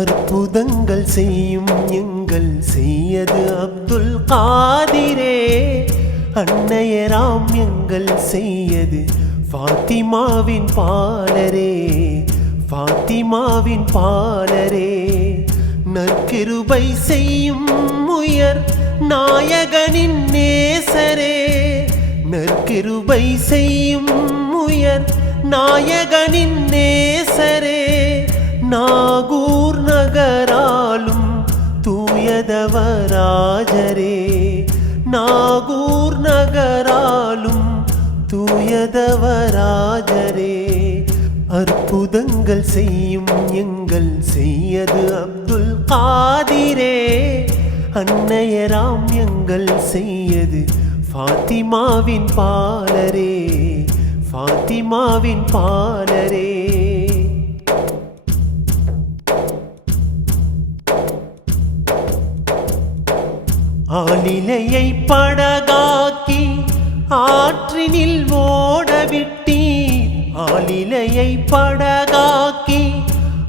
அற்புதங்கள் செய்யும் எங்கள் செய்யது அப்துல் காதிரே. அன்னையராம் எங்கள் செய்யது ஃபாத்திமாவின் பாலரே. ஃபாத்திமாவின் பாலரே. நற்கிருபை செய்யும் உயர் நாயகனின் நேசரே. நற்கிருபை செய்யும் உயர் நாயகனின் நேசரே. நாகூர் நகராலும் தூயதவராஜரே. நாகூர் நகராலும் தூயதவராஜரே. அற்புதங்கள் செய்யும் எங்கள் செய்யது அப்துல் காதிரே. அன்னையராம் எங்கள் செய்யது ஃபாத்திமாவின் பாலரே. ஃபாத்திமாவின் பாலரே. ஆளிலையை படகாக்கி ஆற்றினில் ஓடவிட்டீர். ஆளிலையை படகாக்கி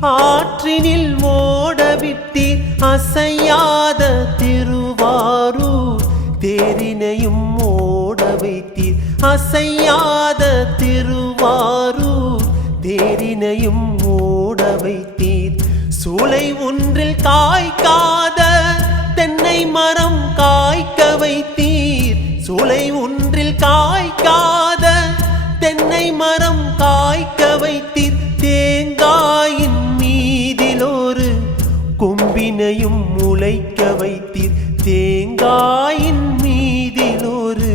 ஆற்றினில் ஓடவிட்டீர். அசையாத திருவாரூர் தேரினையும் ஓட வைத்தீர். அசையாத திருவாரூர் தேரினையும் ஓட வைத்தீர். சூளை ஒன்றில் காய்கா சோலை மரம் காய்க்க வைத்தீர். சூளை ஒன்றில் காய்க்காத தென்னை மரம் காய்க்க வைத்தீர். தேங்காயின் மீதில் ஒரு கொம்பினையும் முளைக்க வைத்தீர். தேங்காயின் மீதில் ஒரு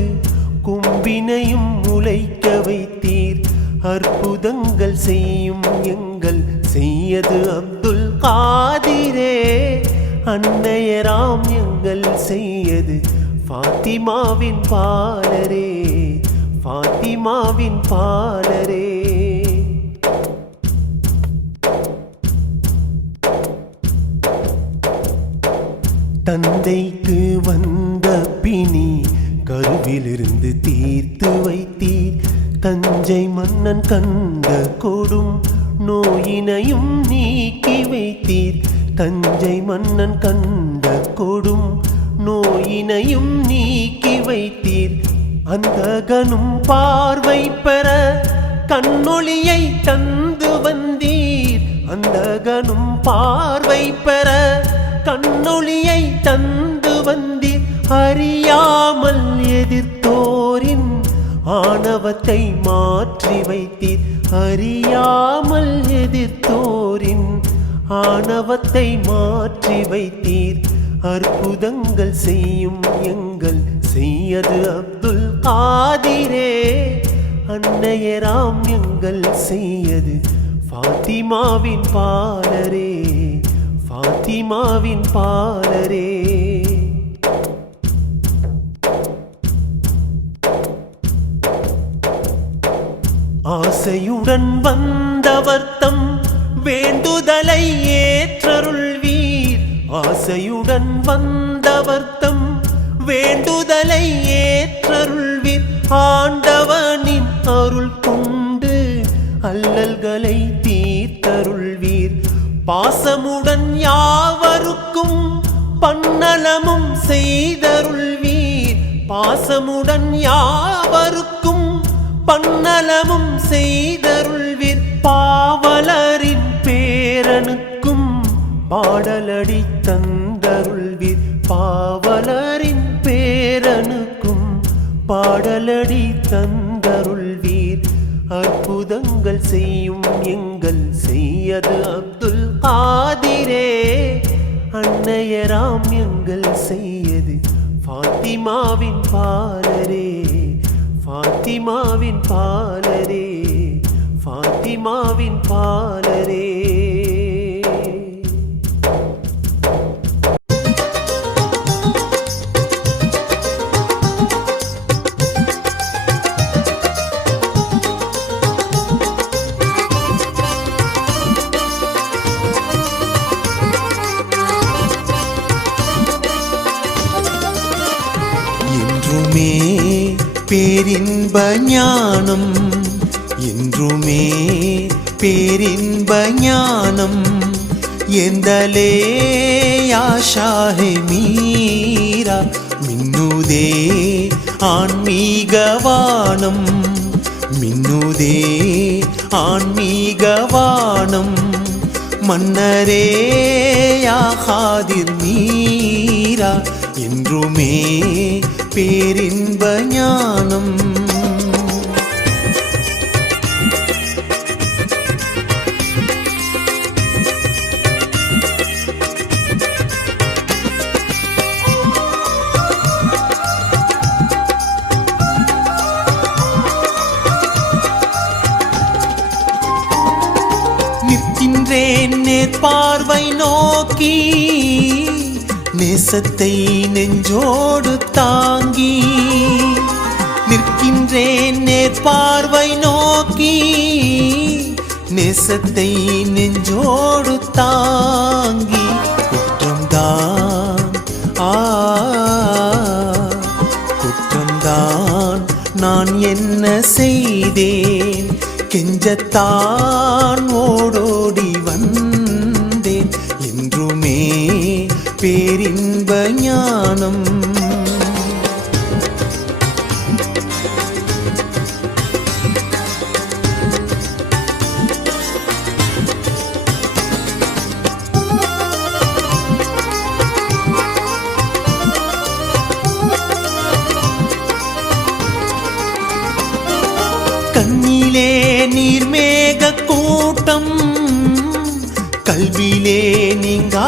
கொம்பினையும் முளைக்க வைத்தீர். அற்புதங்கள் செய்யும் எங்கள் செய்யது அப்துல் காதிரே. அன்னையராம் எங்கள் செய்யது. ஃபாத்திமாவின் பாலரே ஃபாத்திமாவின் பாலரே தந்தைக்கு வந்த பிணி கருவிலிருந்து தீர்த்து வைத்தீர். தஞ்சை மன்னன் கண்ட கொடும் நோயினையும் நீக்கி வைத்தீர். தஞ்சை மன்னன் கண்ட கொடும் நோயினையும் நீக்கி வைத்தீர். அந்த கனும் பார்வை பெற கண்ணொளியை தந்து வந்தீர். அந்த கனும் பார்வை பெற கண்ணொளியை தந்து வந்தீர். அறியாமல் எதிர்த்தோரின் ஆணவத்தை மாற்றி வைத்தீர். அறியாமல் எதிர்த்தோரின் ஆணவத்தை மாற்றி வைத்தீர். அற்புதங்கள் செய்யும் எங்கள் செய்யது அப்துல் காதிரே. அன்னையராம் எங்கள் செய்யது ஃபாத்திமாவின் பாலரே. ஃபாத்திமாவின் பாலரே. ஆசையுடன் வந்த ஆசையுடன் வந்தவர்த்தம் வேண்டுதலை ஏற்றருள்வீர். ஆண்டவனின் அருள் கொண்டு அல்லல்களை தீர்த்தருள்வீர். பாசமுடன் யாவருக்கும் பன்னலமும் செய்தருள்வீர். பாசமுடன் யாவருக்கும் பன்னலமும் செய்தருள்வீர். பாவலரின் பேரனுக்கு பாடலடி தந்தருள்வீர். பாவலரின் பேரனுக்கும் பாடலடி தந்தருள்வீர். அற்புதங்கள் செய்யும் எங்கள் செய்யது அப்துல் காதிரே. அன்னையராம் எங்கள் செய்யது ஃபாத்திமாவின் பாலரே. ஃபாத்திமாவின் பாலரே. ஃபாத்திமாவின் பாலரே பேரின்ப ஞானம் என்றுமே பேரின்ப ஞானம் எந்தலே யாஷாஹே மீரா மின்னுதே ஆன்மீக வானம் மின்னுதே ஆன்மீக வானம் மன்னரே யாகாதிர் மீரா என்றுமே பேரின்ப ஞானம். நிற்கின்றேன் நேர்பார்வை நோக்கி. நேசத்தை நெஞ்சோடு தாங்கி நிற்கின்றேன் நேர்பார்வை நோக்கி நேசத்தை நெஞ்சோடு தாங்கி குற்றம்தான் ஆ குற்றம்தான். நான் என்ன செய்தேன்? கெஞ்சத்தான் பேரின்ப ஞானம். கண்ணிலே நீர்மேக கூட்டம் கல்விலே நீங்கா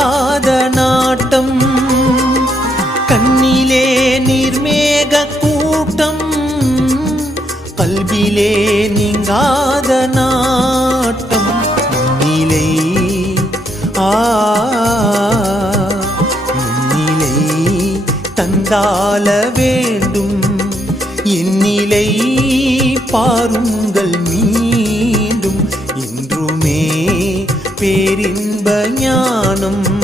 தந்தால வேண்டும். என்னிலை பாருங்கள் மீண்டும். இன்றுமே பேரின்ப ஞானம்.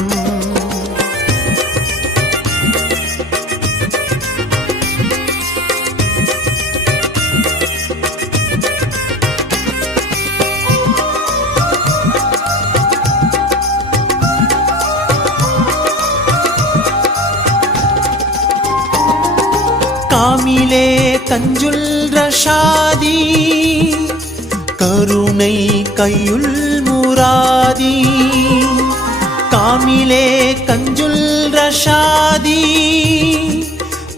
காமிலே கஞ்சுல்ற ஷாதி கருணை கையுள் முராதி காமிலே கஞ்சுல்ற ஷாதி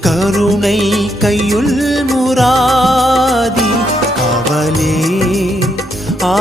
கருணை கையுள் முராதி கவலே ஆ